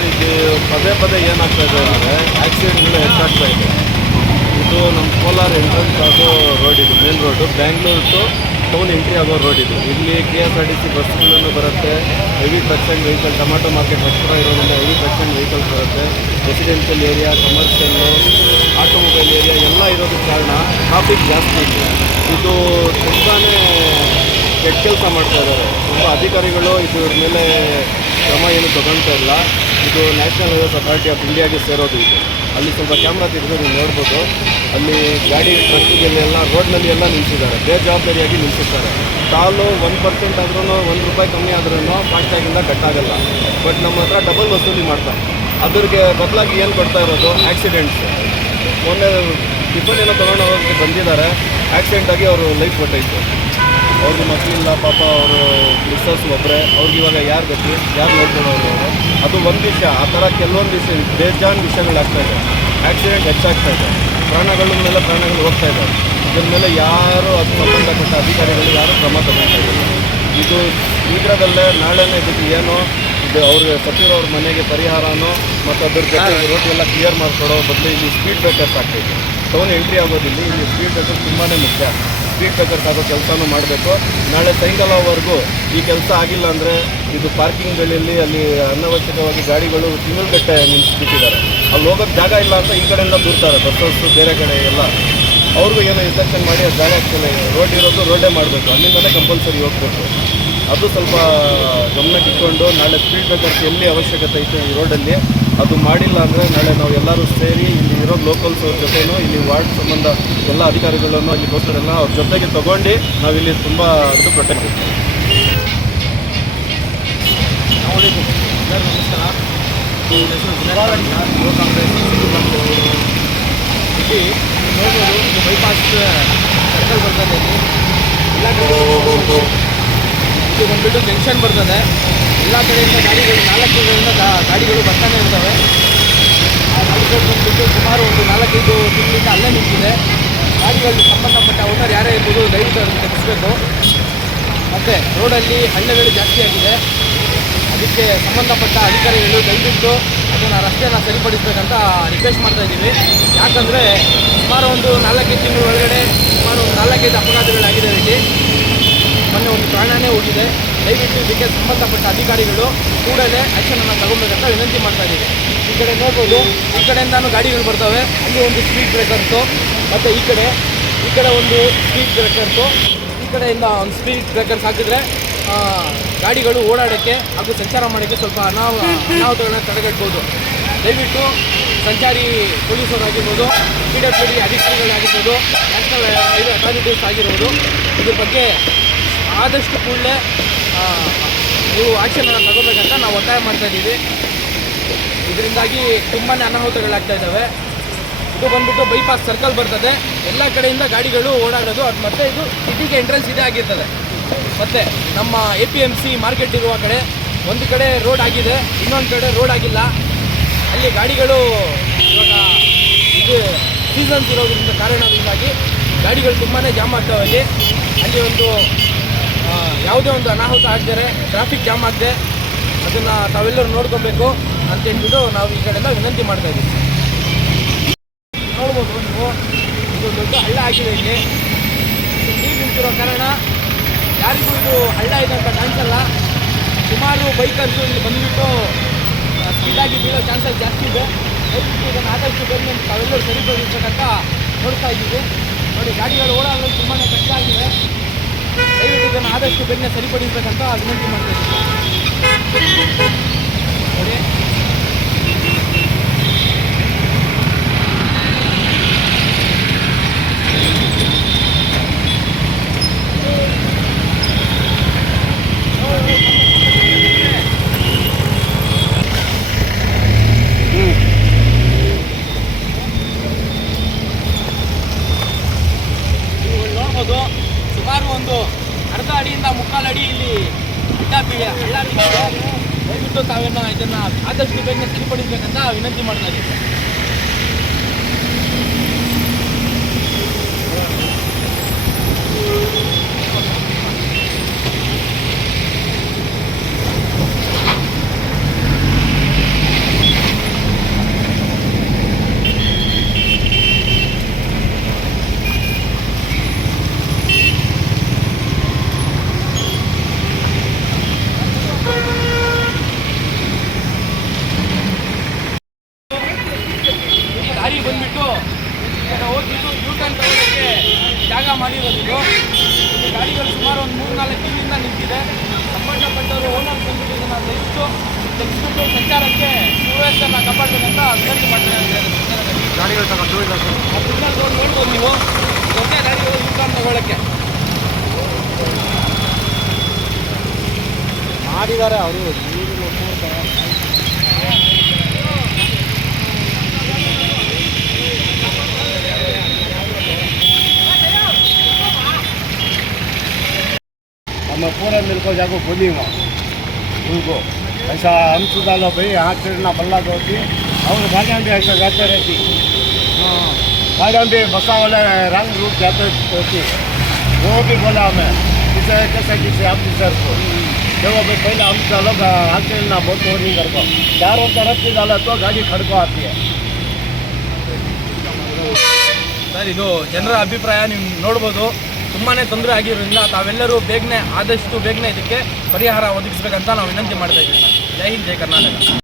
Sir ಇದು ಪದೇ ಪದೇ ಏನಾಗ್ತಾ ಇದೆ ಅಂದರೆ ಆಕ್ಸಿಡೆಂಟ್ಗಳು ಹೆಚ್ಚಾಗ್ತಾ ಇದೆ. ಇದು ನಮ್ಮ ಕೋಲಾರ ಎಂಟ್ರೆನ್ಸ್ ಆಗೋ ರೋಡ್, ಇದು main road, Bangalore to town entry ಆಗೋ ರೋಡ್ ಇದು. ಇಲ್ಲಿ KSRTC ಬಸ್ಗಳನ್ನು ಬರುತ್ತೆ, heavy trucks and vehicle, tomato market ಹತ್ತಿರ ಇರೋದ್ರಿಂದ ಹೆವಿ ಟ್ರಕ್ಸ್ ಆ್ಯಂಡ್ ವೆಹಿಕಲ್ಸ್ ಬರುತ್ತೆ. Residential area, commercial, automobile area ಎಲ್ಲ ಇರೋದಕ್ಕೆ ಕಾರಣ ಟ್ರಾಫಿಕ್ ಜಾಸ್ತಿ ಇದೆ. ಇದು ತುಂಬಾ ಕೆಟ್ಟ ಕೆಲಸ ಮಾಡ್ತಾ ಇದ್ದಾರೆ. ತುಂಬ ಅಧಿಕಾರಿಗಳು ಇದ್ರ ಮೇಲೆ ಕ್ರಮ ಏನು ತಗೊಳ್ತಾ ಇಲ್ಲ. ಇದು ನ್ಯಾಷನಲ್ ಹೈವೇಸ್ ಅಥಾರಿಟಿ ಆಫ್ ಇಂಡಿಯಾಗೆ ಸೇರೋದು ಇದು. ಅಲ್ಲಿ ಸ್ವಲ್ಪ ಕ್ಯಾಮ್ರಾ ತೆಗೆದು ನೀವು ನೋಡ್ಬೋದು. ಅಲ್ಲಿ ಗಾಡಿ ಟ್ರಕ್ಗೆಲ್ಲ ರೋಡ್ನಲ್ಲಿ ಎಲ್ಲ ನಿಲ್ಲಿಸಿದ್ದಾರೆ, ಬೇಜವಾಬ್ದಾರಿಯಾಗಿ ನಿಲ್ಲಿಸಿರ್ತಾರೆ. ಟಾಲು 1% ಆದ್ರೂ, ₹1 ಕಮ್ಮಿ ಆದ್ರೂ ಫಾಸ್ಟ್ಯಾಗಿಂದ ಕಟ್ಟಾಗಲ್ಲ. ಬಟ್ ನಮ್ಮ ಹತ್ರ ಡಬಲ್ ವಸೂಲಿ ಮಾಡ್ತಾರೆ. ಅದ್ರಿಗೆ ಬದಲಾಗಿ ಏನು ಕೊಡ್ತಾ ಇರೋದು ಆಕ್ಸಿಡೆಂಟ್ಸ್. ಮೊನ್ನೆ ಟಿಫನ್ ಏನೋ ತೊಗೊಂಡು ಹೋಗೋಕ್ಕೆ ಬಂದಿದ್ದಾರೆ, ಆಕ್ಸಿಡೆಂಟ್ ಆಗಿ ಅವರು ಲೈಫ್ ಕೊಟ್ಟೈತೆ. ಅವ್ರಿಗೆ ಮಕ್ಕಳಿಲ್ಲ ಪಾಪ, ಅವರು ಮಿಸ್ಸಸ್ ಒಬ್ಬರೇ. ಅವ್ರಿಗೆ ಇವಾಗ ಯಾರು ಗತಿ, ಯಾರು ನೋಡ್ಕೊಳ್ಳೋರು ಅವರು? ಅದು ಒಂದು ವಿಷಯ. ಆ ಥರ ಕೆಲವೊಂದು ವಿಷಯ, ಬೇಜಾನ್ ವಿಷಯಗಳಾಗ್ತಾಯಿದೆ. ಆಕ್ಸಿಡೆಂಟ್ ಹೆಚ್ಚಾಗ್ತಾ ಇದೆ, ಪ್ರಾಣಗಳ ಮೇಲೆ ಪ್ರಾಣಗಳು ಹೋಗ್ತಾ ಇದ್ದಾವೆ. ಇದ್ರ ಮೇಲೆ ಯಾರು ಅದು ಸಂಬಂಧಪಟ್ಟ ಅಧಿಕಾರಿಗಳು ಯಾರು ಕ್ರಮ ತಗೊಳ್ತಾ ಇದ್ದಾರೆ. ಇದು ಶೀಘ್ರದಲ್ಲೇ ನಾಳೆನೇ ಇದಕ್ಕೆ ಏನೋ ಇದು ಅವ್ರಿಗೆ ಸತ್ತಿರೋರ ಮನೆಗೆ ಪರಿಹಾರನೋ ಮತ್ತು ಅದ್ರ ಜೊತೆ ರೋಡ್ ಎಲ್ಲ ಕ್ಲಿಯರ್ ಮಾಡಿಕೊಡೋ ಬದಲು ಇಲ್ಲಿ ಸ್ಪೀಡ್ ಬ್ರೇಕರ್ಸ್ ಆಗ್ತಾಯಿದೆ. ಟೌನ್ ಎಂಟ್ರಿ ಆಗೋದಿಲ್ಲ, ಇಲ್ಲಿ ಸ್ಪೀಡ್ ಬ್ರೇಕರ್ಸ್ ತುಂಬಾ ಮುಖ್ಯ. ಸ್ಪೀಡ್ ಬ್ರೇಕರ್ಸ್ ಆಗೋ ಕೆಲಸನೂ ಮಾಡಬೇಕು. ನಾಳೆ ಸಾಯಂಕಾಲವರೆಗೂ ಈ ಕೆಲಸ ಆಗಿಲ್ಲ ಅಂದರೆ ಇದು ಪಾರ್ಕಿಂಗ್ಗಳಲ್ಲಿ ಅಲ್ಲಿ ಅನವಶ್ಯಕವಾಗಿ ಗಾಡಿಗಳು ತಿಂಗಳುಗಟ್ಟೆ ನಿಲ್ಲಿಸ್ಬಿಟ್ಟಿದ್ದಾರೆ. ಅಲ್ಲಿ ಹೋಗೋಕ್ಕೆ ಜಾಗ ಇಲ್ಲ ಅಂತ ಈ ಕಡೆಯಿಂದ ದೂರ್ತಾರೆ ಬಸ್ಸಸ್ಸು, ಬೇರೆ ಕಡೆ ಎಲ್ಲ. ಅವ್ರಿಗೂ ಏನೋ ಇನ್ಸ್ಟ್ರಕ್ಷನ್ ಮಾಡಿ ಅದು ಜಾಗ ಆಗ್ತದೆ, ರೋಡ್ ಇರೋದು ರೋಡೇ ಮಾಡಬೇಕು, ಅಲ್ಲಿಂದಲೇ ಕಂಪಲ್ಸರಿ ಹೋಗ್ಬೇಕು. ಅದು ಸ್ವಲ್ಪ ಗಮನಕ್ಕೆ ಇಟ್ಕೊಂಡು ನಾಳೆ ಸ್ಪೀಡ್ ಬ್ರೇಕರ್ಸ್ ಎಲ್ಲಿ ಅವಶ್ಯಕತೆ ಐತೆ ಈ ರೋಡಲ್ಲಿ ಅದು ಮಾಡಿಲ್ಲ ಅಂದರೆ ನಾಳೆ ನಾವು ಎಲ್ಲರೂ ಸೇರಿ ಇಲ್ಲಿ ಇರೋ ಲೋಕಲ್ಸ್ ಅವ್ರ ಜೊತೆನೂ, ಇಲ್ಲಿ ವಾರ್ಡ್ ಸಂಬಂಧ ಎಲ್ಲ ಅಧಿಕಾರಿಗಳನ್ನು ಇಲ್ಲಿ ಗೋಸ್ಕರೆಲ್ಲ ಅವ್ರ ಜೊತೆಗೆ ತೊಗೊಂಡು ನಾವಿಲ್ಲಿ ತುಂಬ ಅದು ಪ್ರೊಟೆಕ್ಟ್ ಮಾಡ್ತೀವಿ. ಸರ್ ನಮಸ್ಕಾರ. ಯುವ ಕಾಂಗ್ರೆಸ್ ಇಲ್ಲಿ ನೋಡ್ಬೋದು, ಇದು ಬೈಪಾಸ್ ಸರ್ಕಲ್ ಬರ್ತದೆ. ಎಲ್ಲ ಕಡೆ ಇದು ಬಂದುಬಿಟ್ಟು ಜಂಕ್ಷನ್ ಬರ್ತದೆ. ಎಲ್ಲ ಕಡೆಯಿಂದ ಗಾಡಿಗಳು, 4 ಕಡೆಯಿಂದ ಗಾಡಿಗಳು ಬರ್ತಾನೆ ಇರ್ತವೆ. ಆ ಗಾಡಿಗಳು ಬಂದುಬಿಟ್ಟು ಸುಮಾರು ಒಂದು 4-5 ತಿಂಗಳಿಂದ ಅಲ್ಲೇ ನಿಂತಿದೆ. ಗಾಡಿಗಳಿಗೆ ಸಂಬಂಧಪಟ್ಟ ಓನರ್ ಯಾರೇ ಇರ್ಬೋದು, ದಯವಿಟ್ಟು ಅದನ್ನು ತೆಗೆಸಬೇಕು. ಮತ್ತು ರೋಡಲ್ಲಿ ಹಳ್ಳೆಗಳು ಜಾಸ್ತಿ ಆಗಿದೆ, ಅದಕ್ಕೆ ಸಂಬಂಧಪಟ್ಟ ಅಧಿಕಾರಿಗಳು ದಯವಿಟ್ಟು ಅದನ್ನು ರಸ್ತೆಯನ್ನು ಸರಿಪಡಿಸಬೇಕಂತ ರಿಕ್ವೆಸ್ಟ್ ಮಾಡ್ತಾಯಿದ್ದೀವಿ. ಯಾಕಂದರೆ ಸುಮಾರು ಒಂದು 4-5 ತಿಂಗಳ ಒಳಗಡೆ ಸುಮಾರು ಒಂದು 4-5 ಅಪಘಾತಗಳಾಗಿದೆ. ಇಲ್ಲಿ ಮೊನ್ನೆ ಒಂದು ಪ್ರಾಣನೇ ಹೋಗಿದೆ. ದಯವಿಟ್ಟು ಇದಕ್ಕೆ ಸಂಬಂಧಪಟ್ಟ ಅಧಿಕಾರಿಗಳು ಕೂಡಲೇ ಆ್ಯಕ್ಷನನ್ನು ತಗೊಬೇಕಂತ ವಿನಂತಿ ಮಾಡ್ತಾಯಿದ್ದೀವಿ. ಈ ಕಡೆ ನೋಡ್ಬೋದು, ಈ ಕಡೆಯಿಂದನೂ ಗಾಡಿಗಳು ಬರ್ತವೆ. ಅಲ್ಲಿ ಒಂದು ಸ್ಪೀಡ್ ಬ್ರೇಕರ್ಸು, ಮತ್ತು ಈ ಕಡೆ ಒಂದು ಸ್ಪೀಡ್ ಬ್ರೇಕರ್ಸು. ಈ ಕಡೆಯಿಂದ ಒಂದು ಸ್ಪೀಡ್ ಬ್ರೇಕರ್ಸ್ ಹಾಕಿದರೆ ಗಾಡಿಗಳು ಓಡಾಡೋಕ್ಕೆ ಹಾಗೂ ಸಂಚಾರ ಮಾಡೋಕ್ಕೆ ಸ್ವಲ್ಪ ಅನಾಹುತಗಳನ್ನ ತಡೆಗಟ್ಬೋದು. ದಯವಿಟ್ಟು ಸಂಚಾರಿ ಪೊಲೀಸರಾಗಿರ್ಬೋದು, PWD ಅಧಿಕಾರಿಗಳಾಗಿರ್ಬೋದು, ನ್ಯಾಷನಲ್ ಹೈವೇ ಅಥಾರಿಟೀಸ್ ಆಗಿರ್ಬೋದು, ಇದ್ರ ಬಗ್ಗೆ ಆದಷ್ಟು ಕೂಡಲೇ ನೀವು ಆ್ಯಕ್ಷನನ್ನು ತಗೋಬೇಕಂತ ನಾವು ಒತ್ತಾಯ ಮಾಡ್ತಾಯಿದ್ದೀವಿ. ಇದರಿಂದಾಗಿ ತುಂಬಾ ಅನಾಹುತಗಳಾಗ್ತಾ ಇದ್ದಾವೆ. ಇದು ಬಂದುಬಿಟ್ಟು ಬೈಪಾಸ್ ಸರ್ಕಲ್ ಬರ್ತದೆ, ಎಲ್ಲ ಕಡೆಯಿಂದ ಗಾಡಿಗಳು ಓಡಾಡೋದು. ಅದು ಮತ್ತು ಇದು ಸಿಟಿಗೆ ಎಂಟ್ರೆನ್ಸ್ ಇದೇ ಆಗಿರ್ತದೆ. ಮತ್ತು ನಮ್ಮ APMC ಮಾರ್ಕೆಟ್ ಇರುವ ಕಡೆ ಒಂದು ಕಡೆ ರೋಡ್ ಆಗಿದೆ, ಇನ್ನೊಂದು ಕಡೆ ರೋಡ್ ಆಗಿಲ್ಲ. ಅಲ್ಲಿ ಗಾಡಿಗಳು ಇವಾಗ ಇದು ಸೀಸನ್ಸ್ ಇರೋದ್ರಿಂದ ಕಾರಣದಿಂದಾಗಿ ಗಾಡಿಗಳು ತುಂಬಾ ಜಾಮ್ ಆಗ್ತವೆ. ಅಲ್ಲಿ ಒಂದು ಯಾವುದೇ ಒಂದು ಅನಾಹುತ ಆಗದೆ ಟ್ರಾಫಿಕ್ ಜಾಮ್ ಆಗದೆ ಅದನ್ನು ತಾವೆಲ್ಲರೂ ನೋಡ್ಕೊಬೇಕು ಅಂತೇಳ್ಬಿಟ್ಟು ನಾವು ಈ ಕಡೆಯಿಂದ ವಿನಂತಿ ಮಾಡ್ತಾಯಿದ್ದೀವಿ. ನೋಡ್ಬೋದು ನೀವು, ಇದು ದೊಡ್ಡ ಹಳ್ಳ ಆಗಿದೆ. ಇಲ್ಲಿ ನೀರು ನಿಂತಿರೋ ಕಾರಣ ಯಾರಿಗೂ ಇದು ಹಳ್ಳ ಇದೆ ಅಂತ ಕಾಣಿಸಲ್ಲ. ಸುಮಾರು ಬೈಕರ್ಸು ಇಲ್ಲಿ ಬಂದುಬಿಟ್ಟು ಸ್ಪೀಡಾಗಿ ಬೀಳೋ ಚಾನ್ಸಸ್ ಜಾಸ್ತಿ ಇದೆ. ದಯವಿಟ್ಟು ಇದನ್ನು ಆದಷ್ಟು ಬೇಗ ತಾವೆಲ್ಲರೂ ಸರಿಪಡಿಸಬೇಕಂತ ನೋಡ್ತಾ ಇದ್ದೀವಿ. ನೋಡಿ, ಗಾಡಿಗಳು ಓಡಾಡೋದು ತುಂಬಾ ಕಷ್ಟ ಆಗಿದೆ. ದಯವಿಟ್ಟು ಇದನ್ನು ಆದಷ್ಟು ಬೇಗ ಸರಿಪಡಿಸಬೇಕಂತ ವಿನಂತಿ ಮಾಡ್ತಾ ಇದ್ದೀವಿ. ನೋಡಿ, ಸುಮಾರು ಒಂದು ಅರ್ಧ ಅಡಿಯಿಂದ 3/4 ಅಡಿ ಇಲ್ಲಿ ಹಳ್ಳ ಬಿದ್ದಿದೆ. ದಯವಿಟ್ಟು ತಾವೇನು ಇದನ್ನು ಆದಷ್ಟು ಬೇಗ ಸರಿಪಡಿಸಬೇಕಂತ ವಿನಂತಿ ಮಾಡ್ತಾ ಇದ್ದೀವಿ. ಮಾಡಿರೋದು ಇಲ್ಲಿ ಗಾಡಿಗಳು ಸುಮಾರು ಒಂದು 3-4 ತಿಂಗಳಿಂದ ನಿಂತಿದೆ. ಸಂಬಂಧಪಟ್ಟವರು ಓನರ್ ಬಂದ್ಬಿಟ್ಟು ಇದನ್ನು ತೆಗೆಸ್ಬಿಟ್ಟು ಸಂಚಾರಕ್ಕೆ ಸುವ್ಯವಸ್ಥೆಯನ್ನು ಕಾಪಾಡಬೇಕು ಅಂತ ವಿನಂತಿ ಮಾಡ್ತಾರೆ. ಗಾಡಿಗಳು ತಗೊಂಡು ಆ ಸಿಗ್ನಲ್ ರೋಡ್ ನೋಡ್ಬೋದು ನೀವು, ದೊಡ್ಡ ಗಾಡಿಗಳು ಯೂಟರ್ನ್ ತಗೊಳ್ಳೋಕ್ಕೆ ಮಾಡಿದ್ದಾರೆ ಅವರು. हमें पूरा मिल को जाको बोली वहाँ उनको ऐसा हम सुधार भाई यहाँ चढ़ना बल्ला होती और गाड़ियाँ भी ऐसा जाते रहती, गाड़ियाँ भी बसा वाले रंग रूप जाते होती। वो भी बोला हमें किसे कैसे किसे ऑफिसर को देखो भाई पहले हम चलो हाथ चलना बहुत वो नहीं कर पाओ, चारों तरफ से डाला तो गाड़ी खड़को आती है। ಸರ್, ಇದು ಜನರ ಅಭಿಪ್ರಾಯ ನೀವು ನೋಡ್ಬೋದು. ತುಂಬಾ ತೊಂದರೆ ಆಗಿರೋದ್ರಿಂದ ತಾವೆಲ್ಲರೂ ಆದಷ್ಟು ಬೇಗನೆ ಇದಕ್ಕೆ ಪರಿಹಾರ ಒದಗಿಸ್ಬೇಕಂತ ನಾವು ವಿನಂತಿ ಮಾಡ್ತಾ ಇದ್ದೀವಿ ಸರ್. ಜೈ ಹಿಂದ್, ಜೈ ಕರ್ನಾಟಕ.